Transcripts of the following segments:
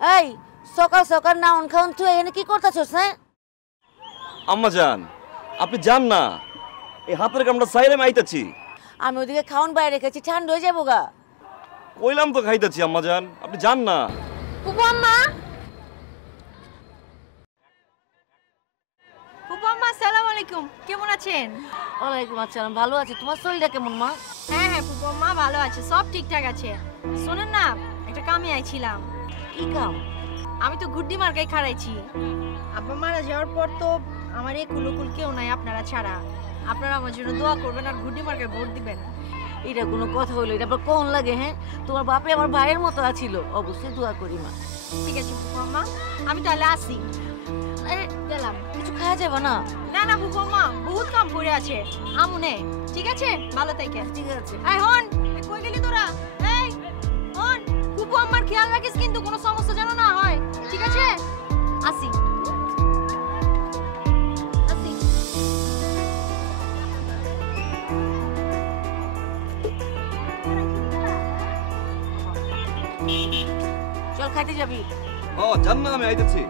এই সকাল সকাল নাউন খাউন তুই এখানে কি করতেছস? হ্যাঁ আম্মা জান, আপনি যান না, এই হাতের কামটা সাইরে আইতাছি। আমি ওদিকে খাউন বাইরে রেখেছি, ঠান্ডা হয়ে যাবো গা। কইলাম তো খাইতাছি আম্মা জান, আপনি যান না। ফুপু আম্মা, ফুপু আম্মা আসসালামু আলাইকুম, কেমন আছেন? ওয়ালাইকুম আসসালাম, ভালো আছি। তোমার শরীরটা কেমন মা? হ্যাঁ হ্যাঁ ফুপু আম্মা ভালো আছে, সব ঠিকঠাক আছে। শোনেন না, একটা কামে আইছিলাম। কি কাম? আমি তো গুড্ডি মার্কায় খাড়াইছি। আব্বা মারা যাওয়ার পর তো আমার এই কুলুকুল কেউ নাই আপনারা ছাড়া। আপনারা আমার জন্য দোয়া করবেন আর গুড্ডি মার্কায় ভোট দিবেন। এটা কোনো কথা হইলো? এটা আবার কোন লাগে? হ্যাঁ তোমার বাপে আমার ভাইয়ের মতো আছিল, অবশ্যই দোয়া করি মা। ঠিক আছে ফুপু আম্মা, আমি তাহলে আসি। গেলাম। কিছু খাওয়া যাবে না? না না ফুপু আম্মা, বহুত কাম পড়ে আছে আমুনে। ঠিক আছে, ভালো থাকেন। ঠিক আছে। এই হন, কই গেলি তোরা? এই হন, ফুপু আম্মার খেয়াল রাখিস কিন্তু কোনো সমস্যা যেন না হয়, ঠিক আছে? আসি আসি। চল খাইতে যাবি? ও যান না, আমি আইতাছি।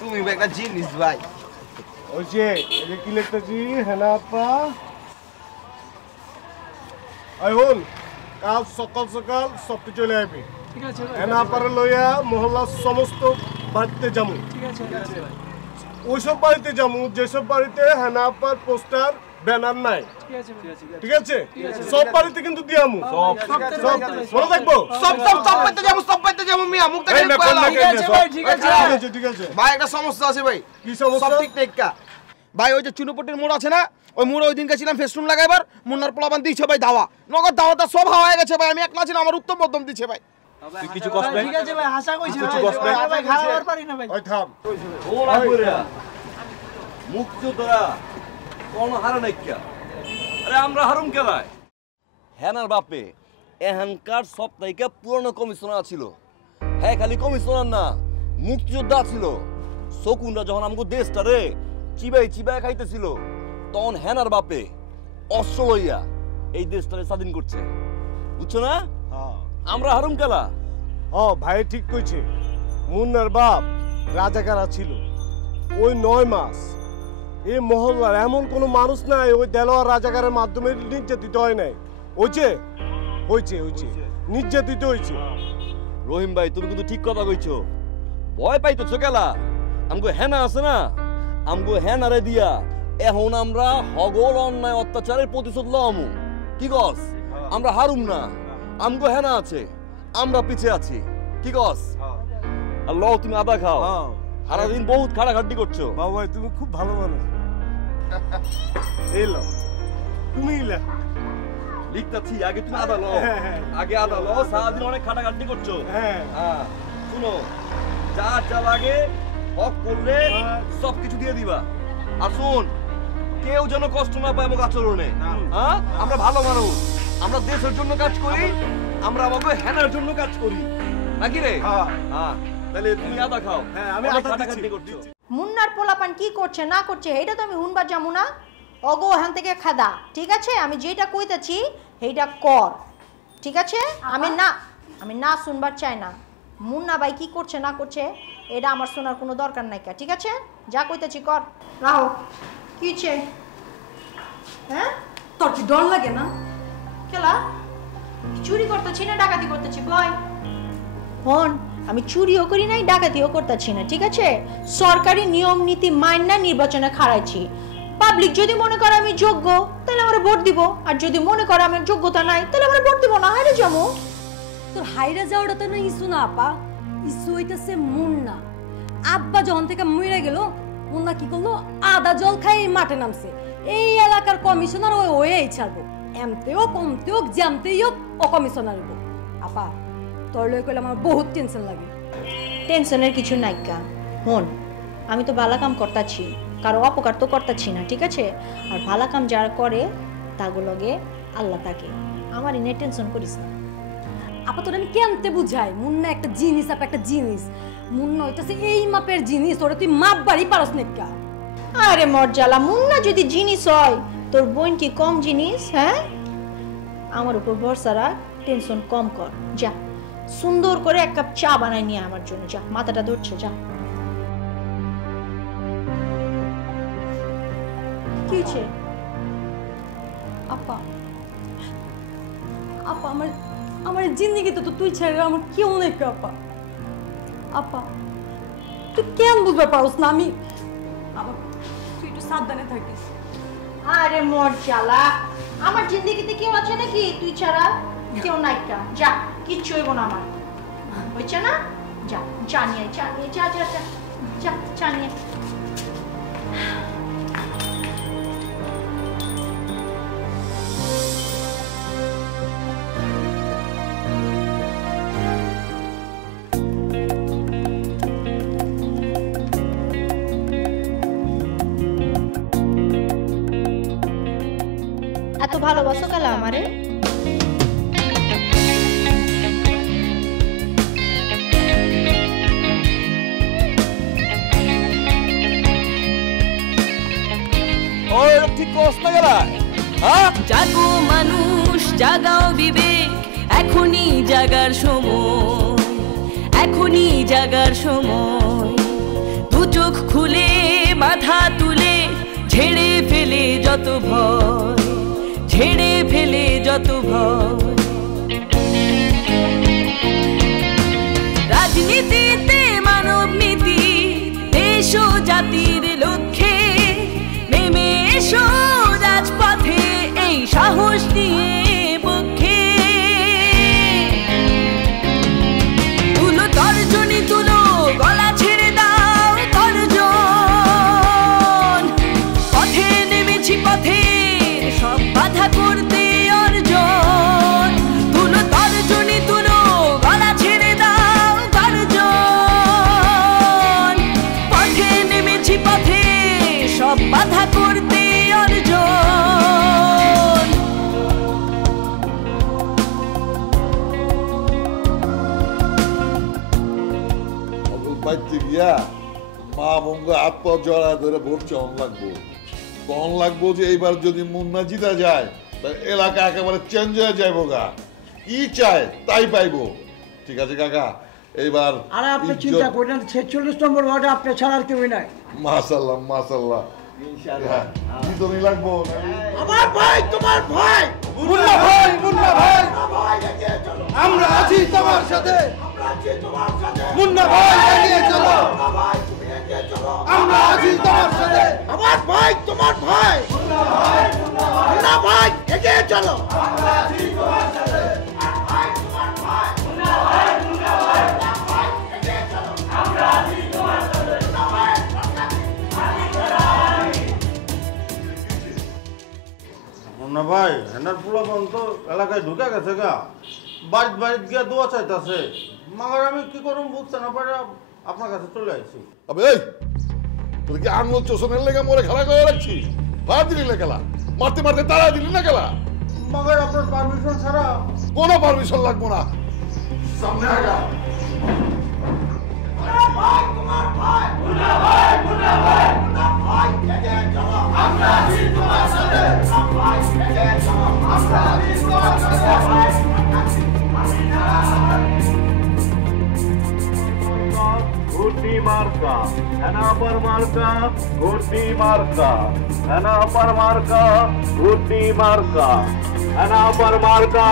তুমি একটা জিনিস ভাই, ওই যে কি লিখতেছি হেনা আপা, হন কাল সকাল সকাল সবটি চলে আসবি। হেনা আপারে লইয়া মহল্লার সমস্ত বাড়িতে যাবো। ওইসব বাড়িতে যাবো যেসব বাড়িতে হেনা আপার পোস্টার ব্যানার নাই। ঠিক আছে, সব বাড়িতে কিন্তু দিয়ামু। সব মনে থাকবো। সব সব সব পাইতে যাবো, সব পাইতে যাবো মিয়া, মুখ থেকে ঠিক আছে ভাই। একটা সমস্যা আছে ভাই। কি সমস্যা? সব ঠিক টেক্কা ভাই, ওই যে চুনোপটির মোড় আছে না, ওই মোড়ে ওই দিন গেছিলাম ফেস্টুন লাগাইবার, মুন্নার পোলাবান দিয়েছে ভাই দাওয়া, নগদ দাওয়াটা সব হাওয়া হয়ে গেছে ভাই। আমি একলা ছিলাম, আমার উত্তম মধ্যম দিচ্ছে ভাই। তুই কিছু কষ্ট নাই? ঠিক আছে ভাই, হাসা কইছি কিছু ভাই, কষ্ট নাই? ভাই খাওয়ার পারি না ভাই। ওই থাম। ওরা কইরা মুক্তিযোদ্ধারা কোন হারা নাই কিয়া? আরে আমরা হারুম কেলাই? হ্যানার বাপে এহানকার সপ্তাহিকা পুরনো কমিশনার ছিল। হ্যাঁ খালি কমিশনার না, মুক্তিযোদ্ধা ছিল। শকুনরা যখন আমাকে দেশটা রে চিবাই চিবাই খাইতেছিল, তখন হ্যানার বাপে অস্ত্র লইয়া এই দেশটারে স্বাধীন করছে, বুঝছো না? আমরা হারুম কেলা? ভাই ঠিক কইছে। মুন্নার বাপ রাজাকারা ছিল। ওই 9 মাস এই মহল্লার এমন কোন মানুষ নাই ওই দেলোয়ার রাজাকারের মাধ্যমে নির্যাতিত হয় নাই। হইছে হইছে হইছে নির্যাতিত হইছে। রহিম ভাই তুমি কিন্তু ঠিক কথা কইছো। ভয় পাইতেছো কেলা? আমগো হেনা আছে না, আমগো হেনারে দিয়া এখন আমরা হগল অন্যায় অত্যাচারের প্রতিশোধ লমু। কি কস? আমরা হারুম না, আমগো হেনা আছে, আমরা পিছে আছি। কি কস? আর লও তুমি আদা খাও। সারাদিন বহুত খাটাখাটি করছো। বাবা ভাই তুমি খুব ভালো মানুষ। এলো তুমি ইলা লিখতাছি, আগে তুমি আদা লও। আগে আদা লও, সারাদিন অনেক খাটাখাটি করছো। হ্যাঁ শুনো, যা যা লাগে হক করলে সবকিছু দিয়ে দিবা। আর শুন, কেউ যেন কষ্ট না পায় আমাকে আচরণে। হ্যাঁ আমরা ভালো মানুষ, আমরা দেশের জন্য কাজ করি, আমরা আমাকে হেনার জন্য কাজ করি, নাকি রে? হ্যাঁ তাহলে তুমি আদা খাও। হ্যাঁ আমি আদা খাটাখাটি করছো। মুন্নার পোলাপান কি করছে না করছে এইটা তো আমি হুনবার যাবো না। অগো ওখান থেকে খাদা, ঠিক আছে? আমি যেটা কইতেছি সেইটা কর, ঠিক আছে? আমি না শুনবার চাই না। মুন্না ভাই কি করছে না করছে এটা আমার শোনার কোনো দরকার নাই, ঠিক আছে? যা কইতেছি কর। রাহো কিছে? হ্যাঁ তোর কি ডর লাগে না? কেলা চুরি করতেছি না ডাকাতি করতেছি? বয় হন, আমি চুরিও করি নাই ডাকাতিও করতেছি না, ঠিক আছে? সরকারি নিয়ম নীতি মাইনা নির্বাচনে খাড়াইছি। পাবলিক যদি মনে করে আমি যোগ্য তাহলে আমরা ভোট দিব, আর যদি মনে করে আমার যোগ্যতা নাই তাহলে আমরা ভোট দিব না। হাইরে যাবো। তোর হাইরে যাওয়াটা তো না ইস্যু না আপা, ইস্যু হইতেছে মুন্না। আব্বা যখন থেকে মরে গেল, মুন্না কি করলো? আদা জল খাই মাঠে নামছে। এই এলাকার কমিশনার ওই ছাড়বো। এমতে হোক কমতে হোক জানতেই হোক ও কমিশনার হোক আপা তোর লই কইলে আমার বহুত টেনশন লাগে টেনশনের কিছু নাই কা হন আমি তো ভালো কাম করতাছি কারো অপকার তো করতাছি না ঠিক আছে আর ভালো কাম যারা করে তাগুলোকে আল্লাহ তাকে আমার ইনে টেনশন করিস না আপা তোর আমি কেমতে বুঝাই মুন্না একটা জিনিস আপা একটা জিনিস মুন্না হইতাছে এই মাপের জিনিস ওরা তুই মাপ বাড়ি পারস নাকি আরে মর্যালা মুন্না যদি জিনিস হয় তোর বোন কি কম জিনিস হ্যাঁ আমার উপর ভরসা রাখ টেনশন কম কর যা সুন্দর করে এক কাপ চা বানাই নিয়ে আমার জন্য যা মাথাটা ধরছে যা কি হয়েছে আপা আপা আমার আমার জিন্দিগিতে তো তুই ছেড়ে আমার কেউ নেই আপা আপা তুই কেন বুঝতে পারস না আমি তুই একটু সাবধানে থাকিস আরে মর্যালা আমার জিন্দেগিতে কেউ আছে নাকি তুই ছাড়া কেউ নাই কা যা কিচ্ছু হইব না আমার হইছে না যা চা নিয়ে যা যা যা যা যা চা নিয়ে এত ভালোবাসো কালা আমারে ওই ঠিক কস না গেলা হ্যাঁ জাগো মানুষ জাগাও বিবেক এখনই জাগার সময় এখনই জাগার সময় দু চোখ খুলে মাথা তুলে ঝেড়ে ফেলে যত ভয় ঝেড়ে ফেলে যত ভয় রাজনীতিতে মানব নীতি দেশ ও জাতির লক্ষ্যে নেমে এসো রাজপথে এই সাহস নিয়ে পক্ষে তুলো তর্জনী তুলো গলা ছেড়ে দাও তর্জন পথে নেমেছি পথে সব বাধা করতে অর্জন তুলো তর্জনী তুলো গলা ছেড়ে দাও তর্জন পথে নেমেছি পথে সব বাধা করতে অর্জন বাইতে গিয়া মা বঙ্গ আত্মা জড়া ধরে ভোট চন লাগবো কন লাগবো যে এইবার যদি মুন্না জিতা যায় তাহলে এলাকা একেবারে চেঞ্জ হয়ে যাইব গা কি চায় তাই পাইবো ঠিক আছে কাকা এইবার আরে আপনি চিন্তা করেন 46 নম্বর ওয়ার্ডে আপনি ছাড়া আর কেউ নাই মাশাআল্লাহ মাশাআল্লাহ ইনশাআল্লাহ কি তো নি লাগবো আমার ভাই তোমার ভাই মুন্না ভাই আমরা আছি তোমার সাথে মুন্না ভাই এগিয়ে চলো আমরা আছি তোমার সাথে আমার ভাই তোমার ভাই মুন্না ভাই এগিয়ে চলো আমরা আছি তোমার সাথে মুন্না ভাই হেনার পোলাপান তো এলাকায় ঢুকে গেছে গা বাড়িতে গিয়ে দোয়া চাইতেছে মাগার আমি কি করুম বুঝতে না পারে আপনার কাছে চলে আসছি আবে এই তোর কি আঙুল চোষণের লেগে মরে খেলা করে রাখছি মার দিলি না খেলা মারতে মারতে তারা দিলি না খেলা মাগার আপনার পারমিশন ছাড়া কোনো পারমিশন লাগবো না সামনে আগা ঘুরতি মার্কা হেনা পর মার্কা ঘুরতি মার্কা হেনা পর মার্কা ঘুরতি মার্কা হেনা পর মার্কা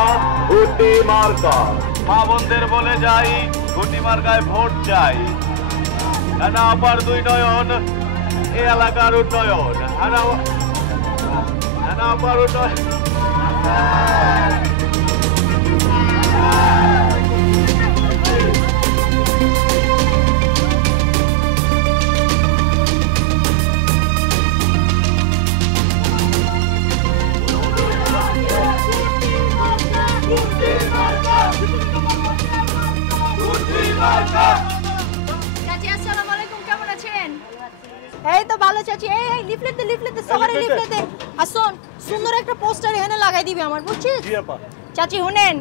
ঘুরতি মার্কা মা বোনদের বলে যাই ঘুরতি মার্কায় ভোট চাই হেনা পর দুই নয়ন এ এলাকার উন্নয়ন হেনা পর উন্নয়ন চাচি আসসালামু আলাইকুম, কেমন আছেন? এই তো ভালো চাচি। এই লিফলেট দে সবারে লিফলেট দে। আসুন, সুন্দর একটা পোস্টার এখানে লাগাই দিবে আমার, বুঝছিস? জি আপা। চাচি শুনেন,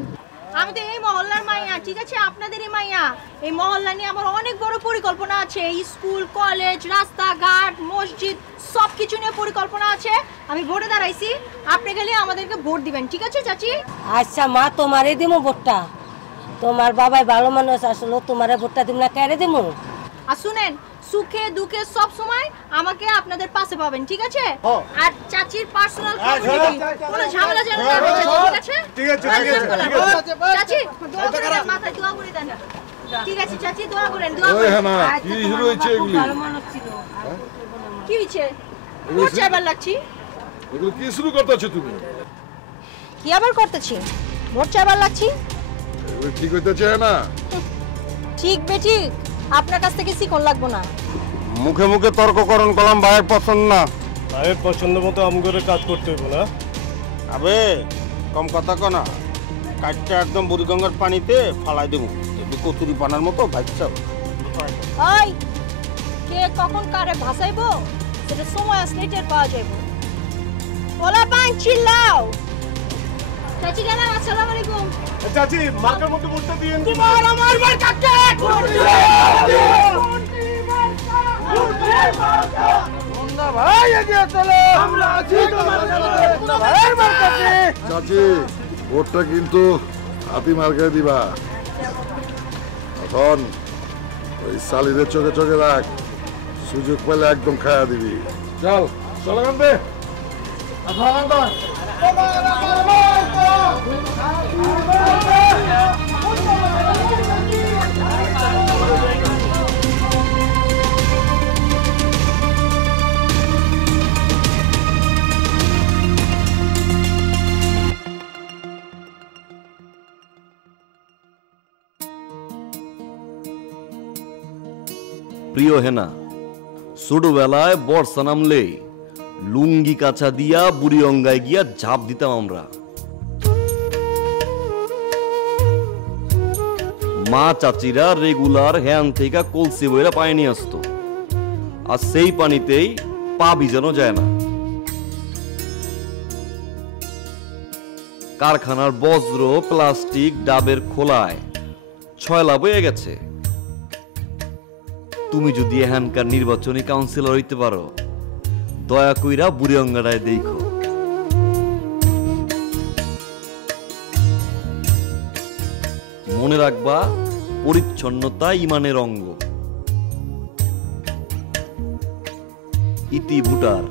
আমি তো এই মহল্লার মাইয়া, ঠিক আছে? আপনাদেরই মাইয়া। এই মহল্লা নিয়ে আমার অনেক বড় পরিকল্পনা আছে। স্কুল, কলেজ, রাস্তাঘাট, মসজিদ সব কিছু নিয়ে পরিকল্পনা আছে। আমি ভোটে দাঁড়াইছি, আপনি গেলে আমাদেরকে ভোট দিবেন, ঠিক আছে চাচি? আচ্ছা মা, তোমারে দিমু ভোটটা। তোমার বাবাই ভালো মানুষ, আসলে তোমারে ভোটটা দিম না কেড়ে দিমু। আর শুনেন, সুখে দুঃখে সব সময় আমাকে আপনাদের পাশে পাবেন, ঠিক আছে? আর চাচির পার্সোনাল কোনো ঝামেলা যেন না হয়, ঠিক আছে? ঠিক আছে, ঠিক আছে, ঠিক আছে। চাচি দোয়া করেন, মাথায় দোয়া করে দেন। ঠিক আছে চাচি, দোয়া করেন, দোয়া ওই করেন। হ্যাঁ না, কি শুরু হয়েছে এগুলি? ভালো মানুষ ছিল। কি হইছে? ভোট চাইবার লাগছি। এগুলো কি শুরু করতেছো তুমি? কি আবার করতেছি? ভোট চাইবার লাগছি। এগুলো ঠিক হইতেছে না? ঠিক বেঠিক আপনার কাছ থেকে শিখন লাগবো না। মুখে মুখে তর্ককরণ করলাম, ভাইয়ের পছন্দ না। ভাইয়ের পছন্দ মতো আমগরে কাজ করতে হইব না? আবে কম কথা কনা, কাঠটা একদম বুড়িগঙ্গার পানিতে ফালাই দেবো, কচুরি পানার মতো ভাইসা। ওই কে কখন কারে ভাসাইবো সেটা সময় আসলে টের পাওয়া যাবে। ওলা পান চিল্লাও। চাচি গেলাম, আসসালামু আলাইকুম। চাচি মার্কার মধ্যে ভোটটা দিয়েন। তোমার আমার মার্কাকে ভাই এগিয়ে চলো, আমরা আছি তোমার ভাইয়ের মার্কাকে। চাচি ভোটটা কিন্তু হাতি মার্কায় দিবা। এখন ওই সালিদের চোখে চোখে রাখ, সুযোগ পেলে একদম খায়া দিবি। চল চলো গান্ধে। প্রিয় হেনা, ছোটবেলায় বর্ষা নামলে লুঙ্গি কাছা দিয়া বুড়ি অঙ্গায় গিয়া ঝাঁপ দিতাম আমরা। মা চাচিরা রেগুলার হ্যান থেকে কলসি বইরা পানি নিয়ে আসতো, আর সেই পানিতেই পা ভিজানো যায় না। কারখানার বজ্র প্লাস্টিক ডাবের খোলায় ছয়লা বয়ে গেছে। তুমি যদি এখানকার নির্বাচনী কাউন্সিলর হইতে পারো, দয়া কইরা বুড়ি অঙ্গাটায় দেখো। মনে রাখবা, পরিচ্ছন্নতা ইমানের অঙ্গ। ইতি ভুটার।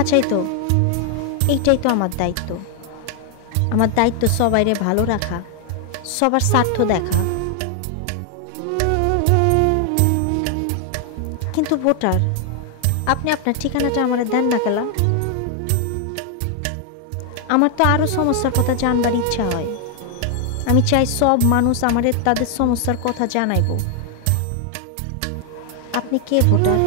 আচ্ছাই তো, এইটাই তো আমার দায়িত্ব। আমার দায়িত্ব সবাইরে ভালো রাখা, সবার স্বার্থ দেখা। কিন্তু ভোটার, আপনি আপনার ঠিকানাটা আমার দেন না কেলা? আমার তো আরো সমস্যার কথা জানবার ইচ্ছা হয়। আমি চাই সব মানুষ আমাদের তাদের সমস্যার কথা জানাইব। আপনি কে ভোটার?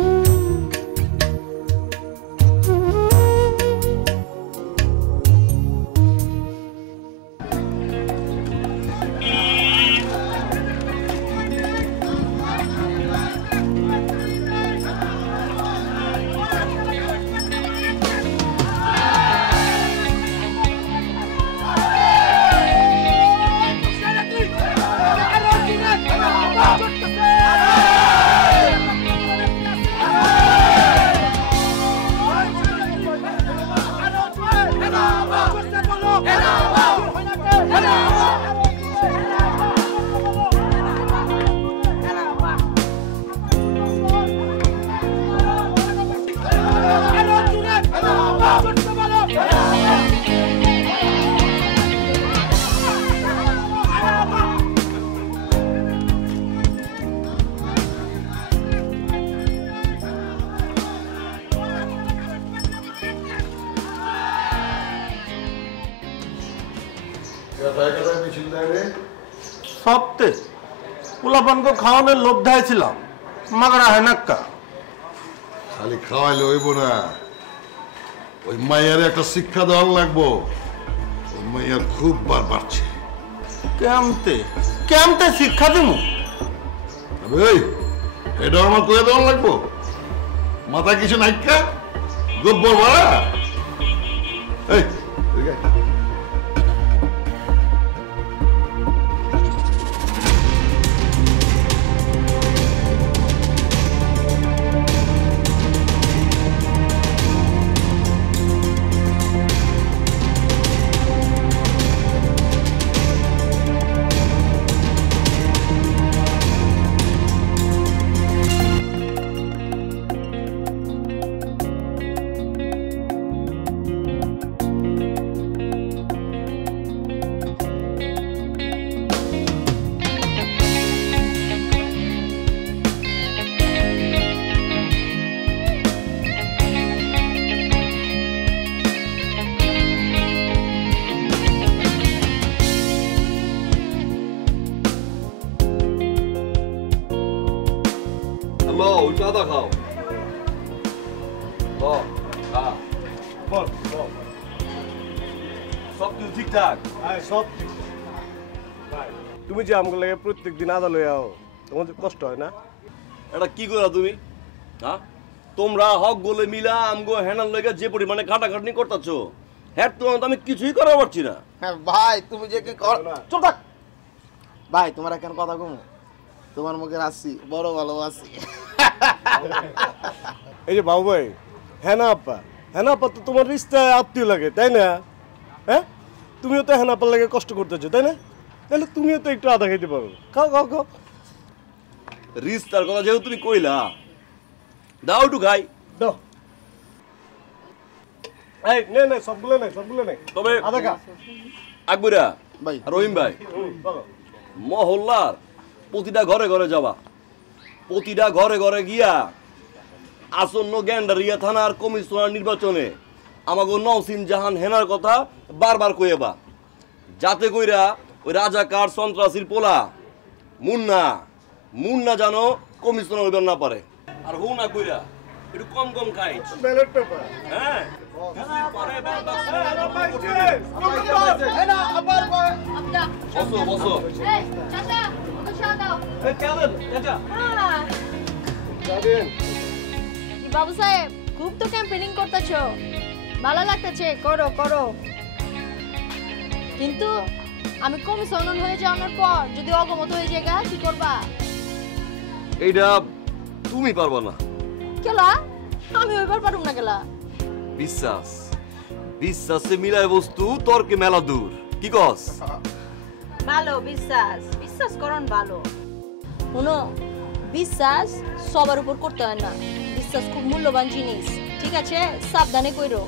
সপ্তে পোলাপানকে খাওয়ানোর লোভ ধাইছিলাম মাগরা হয় নাক্কা খালি খাওয়াইলে হইব না, ওই মাইয়ারে একটা শিক্ষা দেওয়া লাগবো। ওই মাইয়ার খুব বার বাড়ছে। কেমতে কেমতে শিক্ষা দিব? এই এটা আমার করে দেওয়া লাগবো? মাথা কিছু নাইকা গোব্বর ভাড়া। এই এদিকে আয়। চাঁদা খাও। সব কিছু ঠিকঠাক? সব ঠিক। তুমি যে আমাকে লাগে প্রত্যেক দিন আদা লই আও, তোমার কষ্ট হয় না? এটা কি করা তুমি? হ্যাঁ, তোমরা হক গোলে মিলা আমগো হ্যানার লইগা যে পরিমাণে খাটাখাটনি করতেছো, হ্যাঁ তো আমি কিছুই করা পারছি না। ভাই তুমি যে কি কর, চুপ থাক ভাই। তোমার এখন কথা কমু, তোমার মুখে আসছি বড় ভালো আছি। এই যে বাবু ভাই, হ্যাঁ আপা তো তোমার রিস্তায় আত্মীয় লাগে, তাই না? হ্যাঁ, তুমিও তো হ্যাঁ আপার লাগে কষ্ট করতেছো, তাই না? তাহলে তুমিও তো একটু আদা খাইতে পারো। খাও খাও খাও। রিস্তার কথা যেহেতু তুমি কইলা, দাও একটু খাই। দাও। এই নে সবগুলো নেই। তবে আদা খা। আকবরা ভাই, রহিম ভাই, মহল্লার প্রতিটা ঘরে ঘরে যাবা, প্রতিটা ঘরে ঘরে গিয়া আসন্ন গ্যান্ডারিয়া থানার কমিশনার নির্বাচনে আমাকে নওসিন জাহান হেনার কথা বারবার কইবা, যাতে কইরা ওই রাজাকার সন্ত্রাসীর পোলা মুন্না জানো কমিশনার হইবার না পারে। আর হু না কইরা একটু কম কম খাই। Ballot paper. হ্যাঁ, বসো। বাবু সাহেব, খুব তো ক্যাম্পেইনিং করতেছো, ভালো লাগতেছে, করো করো। কিন্তু আমি কমিশনার হয়ে যাওয়ার পর যদি অগমত হয়ে যায় কি করবা? এইটা তুমি পারবা না। কেলা? আমি ওইবার পারুম না কেলা? বিশ্বাসে মিলায় বস্তু তর্কে মেলা দূর। কি কস? ভালো বিশ্বাস করন ভালো। শুনো, বিশ্বাস সবার উপর করতে হয় না, বিশ্বাস খুব মূল্যবান জিনিস, ঠিক আছে? সাবধানে কইরো,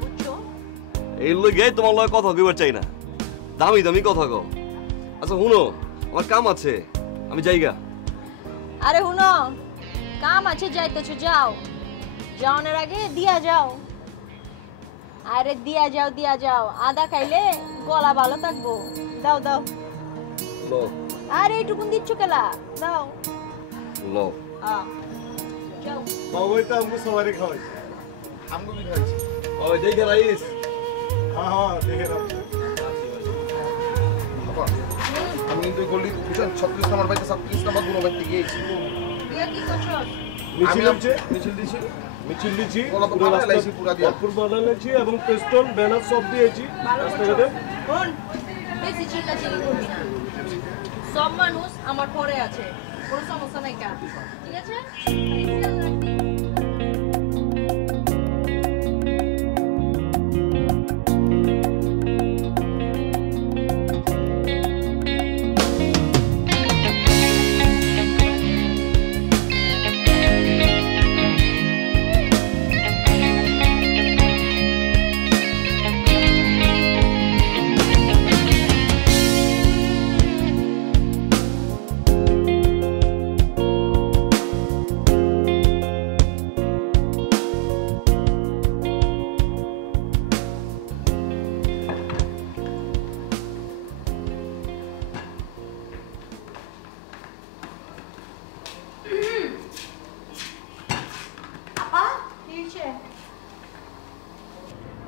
বুঝছো? এই লগে তোমার লগে কথা কইবার চাই না, দামি কথা কও। আচ্ছা শুনো, আমার কাম আছে, আমি যাইগা। আরে শুনো, কাম আছে যাইতেছো, যাওয়ানোর আগে দিয়া যাও। আরে দিয়া যাও, আদা খাইলে গলা ভালো থাকবো। দাও। আরে এইটুকুন দিচ্ছ কেলা? দাও। যাও। বাবু তো আমগো সবারই খাওয়াইছে। আমগো কি খাইছে? ওই দেখে রাইস। হ্যাঁ দেখে রাখ। আমি কিন্তু গলি ভীষণ 36 নম্বর বাইতে 37 নম্বর গুলো বাইতে গিয়েছি। দিয়া কি করছো? মিছিল দিছি পুরো লাইছি পুরা দিয়া পুরো বানালেছি এবং পেস্টন ব্যানার সব দিয়েছি রাস্তাঘাটে। কোন বেশি চিল্লাচিল্লি করবি না, সব মানুষ আমার পরে আছে, কোনো সমস্যা নাই কা, ঠিক আছে?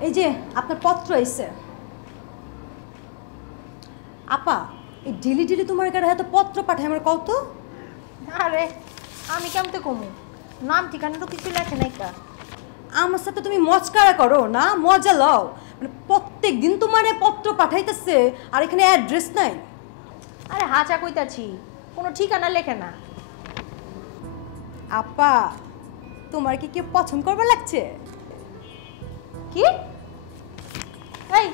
এই যে আপনার পত্র এসছে। আপা এই ডেলি ডেলি তোমার কাছে এত পত্র পাঠায় আমার কত? আরে আমি কেমতে কমু, নাম ঠিকানা তো কিছু লেখে নাই কা। আমার সাথে তুমি মজকারা করো না, মজা লও। মানে প্রত্যেক দিন তোমার পত্র পাঠাইতেছে আর এখানে অ্যাড্রেস নাই। আরে হাঁচা কইতাছি, কোনো ঠিকানা লেখে না। আপা তোমার কি কেউ পছন্দ করবে লাগছে? কি এই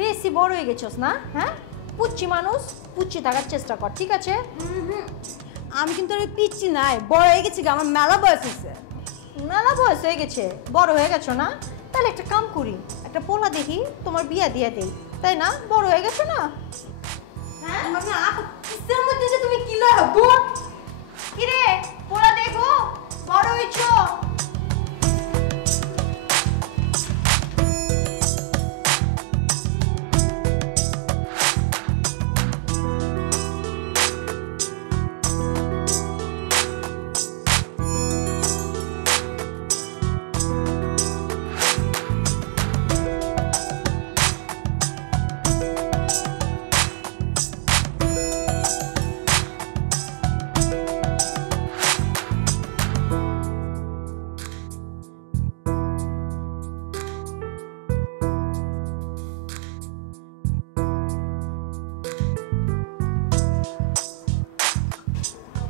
বেশি বড় হয়ে গেছস না? হ্যাঁ পুচ্ছি মানুষ, পুচ্ছি থাকার চেষ্টা কর, ঠিক আছে? আমি কিন্তু আর পিচ্ছি নাই, বড় হয়ে গেছি, আমার মেলা বয়স হয়েছে। মেলা বয়স হয়ে গেছে, বড় হয়ে গেছো না? তাহলে একটা কাম করি, একটা পোলা দেখি তোমার বিয়া দিয়ে দেই, তাই না? বড় হয়ে গেছো না? হ্যাঁ মানে আপা কিসের মধ্যে যে তুমি কি লয় দূর কি রে পোলা দেখো, বড় হইছো।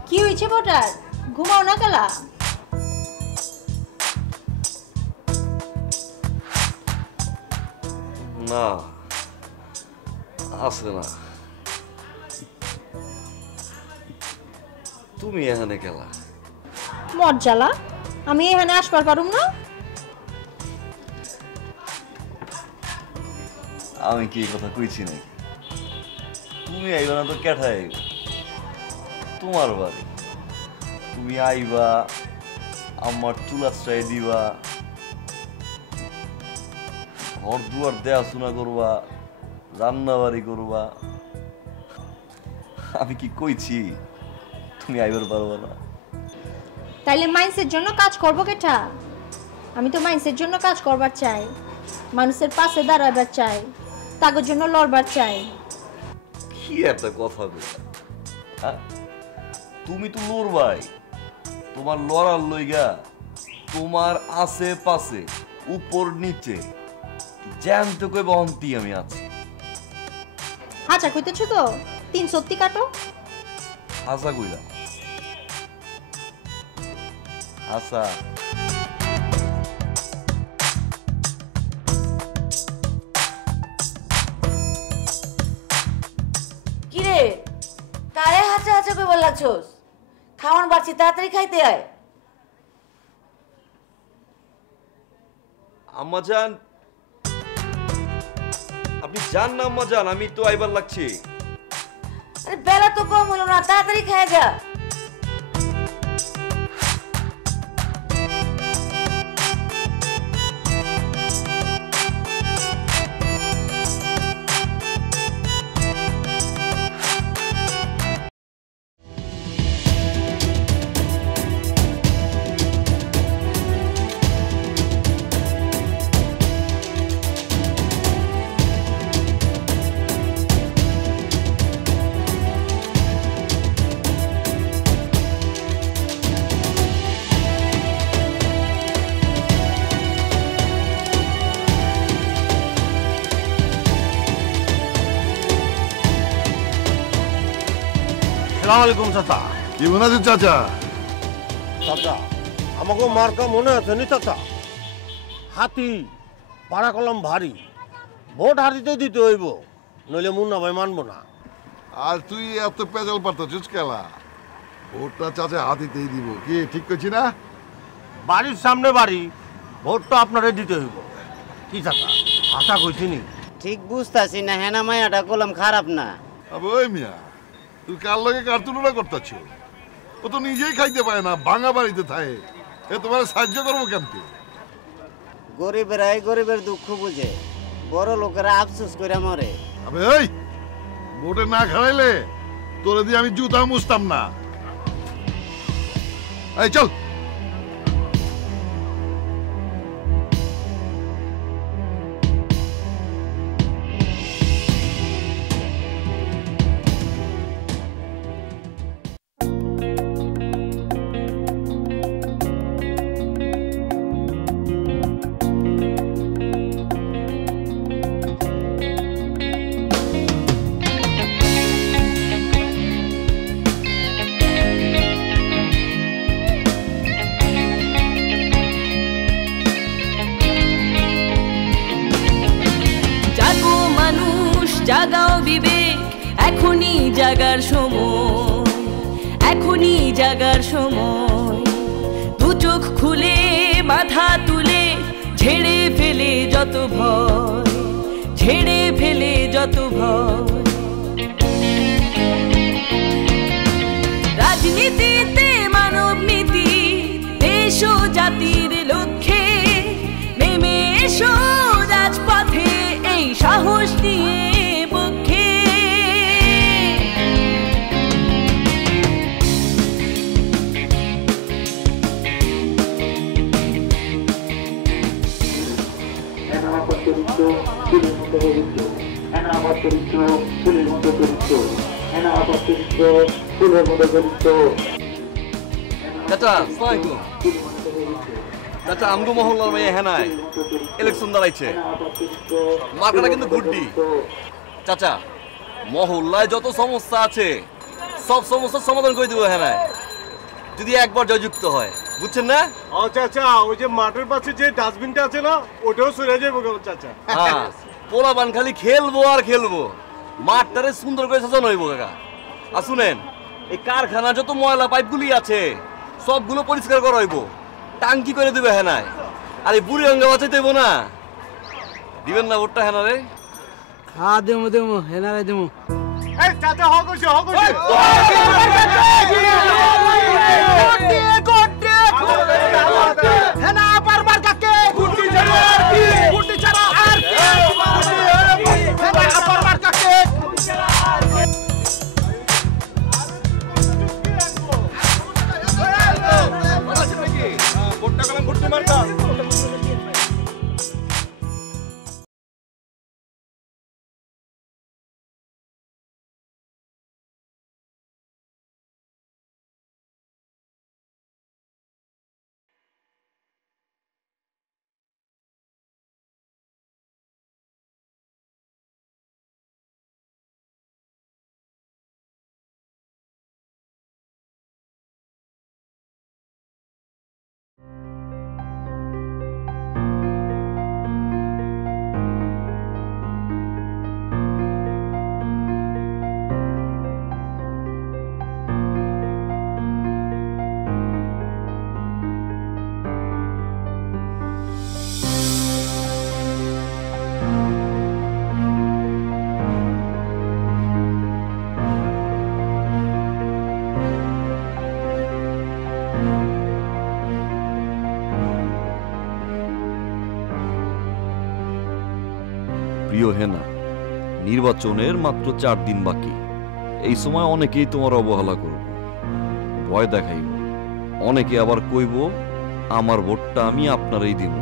কি হয়েছে বটার, ঘুমাও না গেলা? না আসলে না, তুমি এখানে গেলা? মজ্জালা, আমি এখানে আসবার পারুম না? আমি কি কথা কইছি নাকি? তুমি আইবা না তো কেঠা আইবা? তোমার বাড়ি তুমি আইবা, আমার চুলাশ্রয় দিবা, ঘর দুয়ার দেখাশোনা করবা, রান্না বাড়ি করবা। আমি কি কইছি তুমি আইবার পারবা না? তাইলে মাইন্সের জন্য কাজ করবো কেটা? আমি তো মাইন্সের জন্য কাজ করবার চাই, মানুষের পাশে দাঁড়াবার চাই, তাদের জন্য লড়বার চাই। কি একটা কথা বললা, হ্যাঁ? তুমি তো লড়বাই, তোমার লড়ার লইগা তোমার আশেপাশে উপর নিচে জ্যান্ত কই বহন্তি আমি আছি। হাঁচা কইতেছো তো, 3 সত্যি কাটো। হাসা কইলা? হাসা কিরে কারে হাঁচা হাঁচা কইবার লাগছস? খাওয়ান বাড়ছি, তাড়াতাড়ি খাইতে আয়। আম্মা জান, আপনি জান না আম্মা জান, আমি তো আইবার লাগছি। আরে বেলা তো কম হলো না, তাড়াতাড়ি খায় যা। আসসালামু চাচা। কি মনে আছে চাচা? চাচা আমাকে মার্কা মনে আছে নি চাচা? হাতি পাড়া কলম ভারী, ভোট হাতিতে দিতে হইব, নইলে মুন্না ভাই মানবো না। আর তুই এত পেজাল পারতেছিস খেলা? ভোটটা চাচা হাতিতেই দিব, কি ঠিক করছি না? বাড়ির সামনে বাড়ি, ভোট তো আপনারে দিতে হইব। কি চাচা আশা কইছি নি? ঠিক বুঝতাছি না, হেনা মায়াটা কলম খারাপ না। ওই মিয়া, তুই কার লগে কার তুলনা করতেছ? ও তো নিজেই খাইতে পারে না, ভাঙা বাড়িতে থাকে। এ তোমার সাহায্য করবো কেমতে? গরিবেরাই গরিবের দুঃখ বুঝে, বড় লোকেরা আফসোস করে মরে। আবে এই ভোটে না খাওয়াইলে তোরে দিয়ে আমি জুতা মুছতাম না। এই চল। জাগাও বিবেক, এখনই জাগার সময়, এখনই জাগার সময়। দু চোখ খুলে মাথা তুলে ঝেড়ে ফেলে যত ভয়, ঝেড়ে ফেলে যত ভয়। রাজনীতিতে মানব নীতি, দেশ ও জাতির লক্ষ্যে নেমে এসো রাজপথে এই সাহস নিয়ে পক্ষে। চাচা আসসালামু চাচা, আমগো মহল্লার মেয়ে হেনায় ইলেকশন দাঁড়াইছে, মার্কাটা কিন্তু গুড্ডি। চাচা, মহল্লায় যত সমস্যা আছে সব সমস্যার সমাধান করে দেবো হেনায়, যদি একবার জয়যুক্ত হয়, বুঝছেন না? চাচা, ওই যে মাঠের পাশে যে ডাস্টবিনটা আছে না, ওটাও সরে যাবো চাচা। হ্যাঁ, পোলাপান খালি খেলবো আর খেলবো, মাঠটারে সুন্দর করে সাজানো হইব কাকা। আর শুনেন, এই কারখানা যত ময়লা পাইপগুলি আছে সবগুলো পরিষ্কার করা হইব, টাঙ্কি করে দেবে হেনায়। আর এই বুড়ি অঙ্গে বাঁচাইতে হইব না, দিবেন না ভোটটা হেনারে? হ্যাঁ দেবো দেবো, হেনারে দেবো। চাচা হক হইছে, হক হইছে। হেনা বারবার কাকে গুটি ছাড়া আর কি, গুটি ছাড়া আর কি, হেনা বারবার কাকে গুটি ছাড়া আর কি। ভোটটা কলম ভোটটা মার্কা। প্রিয় হেনা, নির্বাচনের মাত্র 4 দিন বাকি। এই সময় অনেকেই তোমার অবহেলা করব, ভয় দেখাইব, অনেকে আবার কইব আমার ভোটটা আমি আপনারই দিব।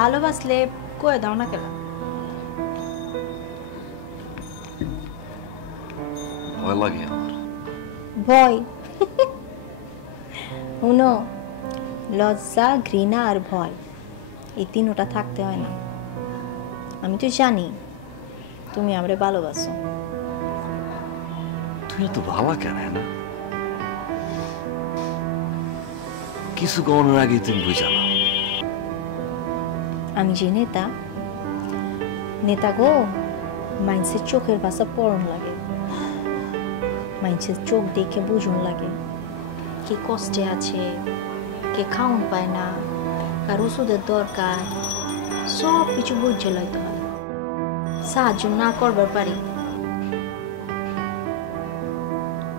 ভালোবাসলে কয়ে দাও না কেন? ভয় লাগে আমার। ভয়? শুনো, লজ্জা, ঘৃণা আর ভয়, এই তিনটা থাকতে হয় না। আমি তো জানি তুমি আমারে ভালোবাসো। তুই তো ভালো কেন না? কিছু করার আগে তুমি বুঝালা আমি যে নেতা, নেতা গো, মানুষের চোখের ভাষা পড়ন লাগে, মানুষের চোখ দেখে বুঝুন লাগে কে কষ্টে আছে, কে খাউন পায় না, কার ওষুধের দরকার, সব কিছু বুঝে লইতে হয়। সাহায্য না করবার পারি,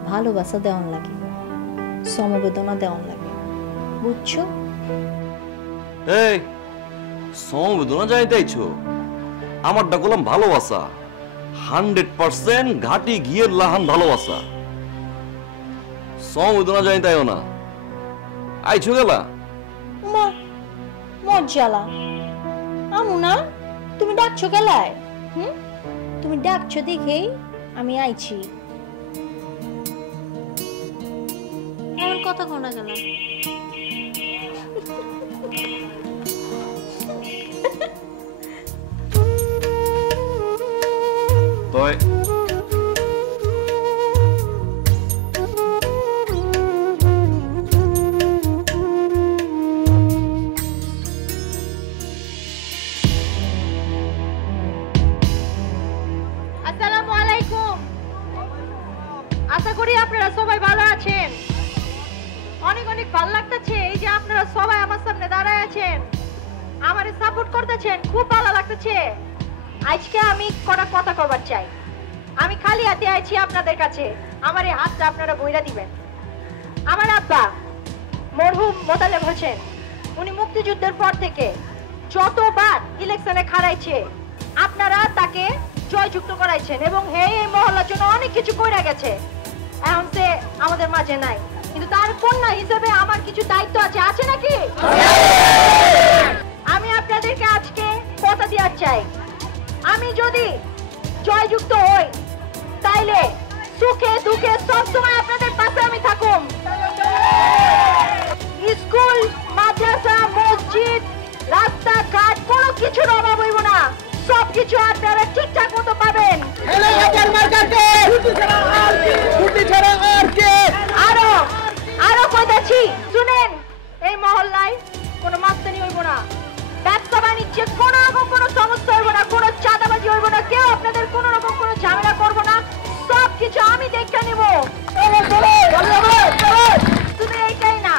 ভালোবাসা দেওয়ান লাগে, সমবেদনা দেওয়ান লাগে, বুঝছো? এই সমবেদনা যাইতেইছো, আমারটা গোলাম ভালোবাসা, 100% ঘাটি ঘিয়ের লাহান ভালোবাসা। সমবেদনা যাইতাইও না। আইছো গেলা মজ্জালা আমু না, তুমি ডাকছো গেলায়? তুমি ডাকছো দেখেই আমি আইছি। এমন কথা কোনা গেল? তোয় আসসালামু আলাইকুম। আশা করি আপনারা সবাই ভালো আছেন। অনেক অনেক ভালো লাগতেছে এই যে আপনারা সবাই আমার সামনে দাঁড়ায় আছেন, আমারে সাপোর্ট করতেছেন, খুব ভালো লাগতেছে। আজকে আমি কটা কথা কবার চাই। আমি খালি হাতে আইছি আপনাদের কাছে, আমার এই হাতটা আপনারা বইরা দিবেন। আমার আব্বা মরহুম মোতালেব হোসেন, উনি মুক্তিযুদ্ধের পর থেকে যতবার ইলেকশনে খাড়াইছে আপনারা তাকে জয়যুক্ত করাইছেন এবং এই মহল্লার জন্য অনেক কিছু কইরা গেছে। এখন সে আমাদের মাঝে নাই, কিন্তু তার কন্যা হিসেবে আমার কিছু দায়িত্ব আছে, আছে নাকি? আমি আপনাদেরকে আজকে কথা দেওয়ার চাই, আমি যদি জয়যুক্ত হই তাইলে সুখে দুঃখে সবসময় আপনাদের পাশে আমি থাকুম। স্কুল, মাদ্রাসা, মসজিদ, রাস্তাঘাট কোনো কিছুর অভাব হইব না, সবকিছু আপনারা ঠিকঠাক মতো পাবেন। আরো কইতাছি শুনেন, এই মহল্লায় কোনো মাস্তানি হইব না, ব্যবসা বাণিজ্যে কোনো রকম কোনো সমস্যা হইব না, কোনো চাঁদাবাজি হইব না, কেউ আপনাদের কোনো রকম কোনো ঝামেলা করবো না, সবকিছু আমি দেখে নিব। শুধু এইটাই না,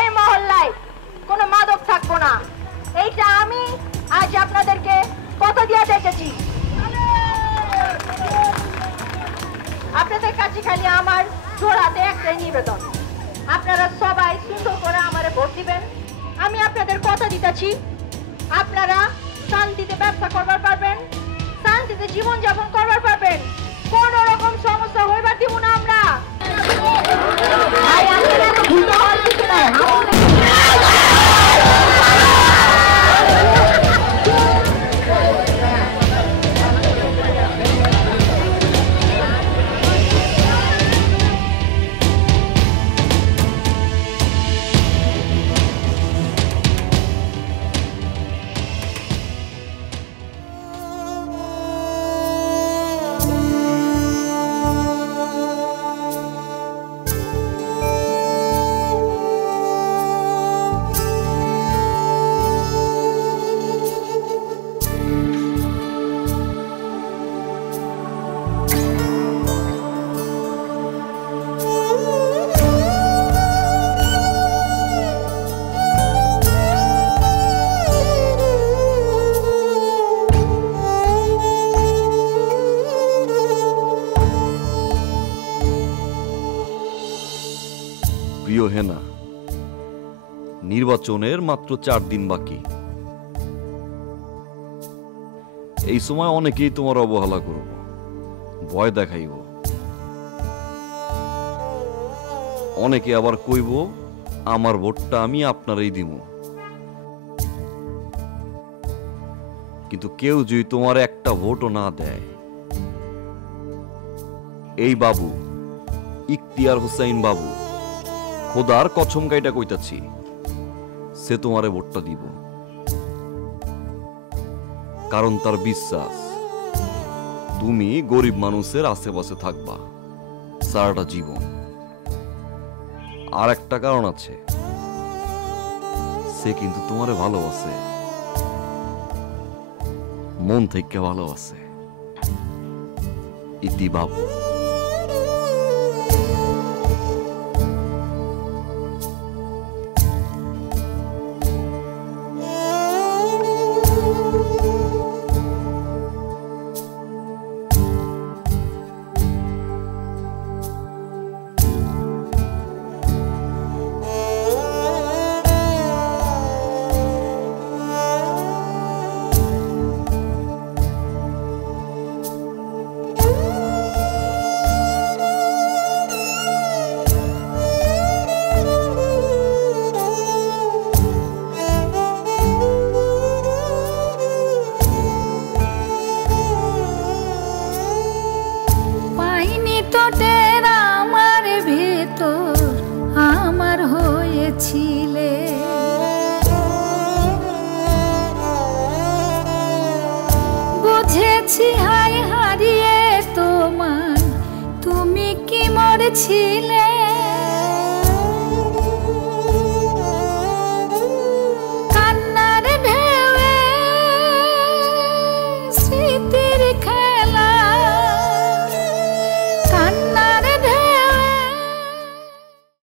এই মহল্লায় কোনো মাদক থাকবো না, এইটা আমি আজ আপনাদেরকে কথা দিয়ে দেখেছি। আপনাদের কাছে খালি আমার জোড়াতে একটাই নিবেদন, আপনারা সবাই সুন্দর করে আমারে ভোট দিবেন। আমি আপনাদের কথা দিতেছি, আপনারা শান্তিতে ব্যবসা করবার পারবেন, শান্তিতে জীবন যাপন করবার পারবেন, কোন রকম সমস্যা হইবার দিব না আমরা। প্রিয় হেনা, নির্বাচনের মাত্র 4 দিন বাকি। এই সময় অনেকেই তোমার অবহেলা করব, ভয় দেখাইব, অনেকে আবার কইব আমার ভোটটা আমি আপনারই দিব। কিন্তু কেউ যদি তোমার একটা ভোটও না দেয়, এই বাবু ইখতিয়ার হুসাইন বাবু খোদার কসম কাইটা কইতাছি, সে তোমারে ভোটটা দিব। কারণ তার বিশ্বাস তুমি গরিব মানুষের আশেপাশে থাকবা সারাটা জীবন। আর একটা কারণ আছে, সে কিন্তু তোমারে ভালোবাসে, মন থেকে ভালোবাসে। ইতি বাবু। বুঝেছি হায় হারিয়ে তোমায়, তুমি কি মরেছিলে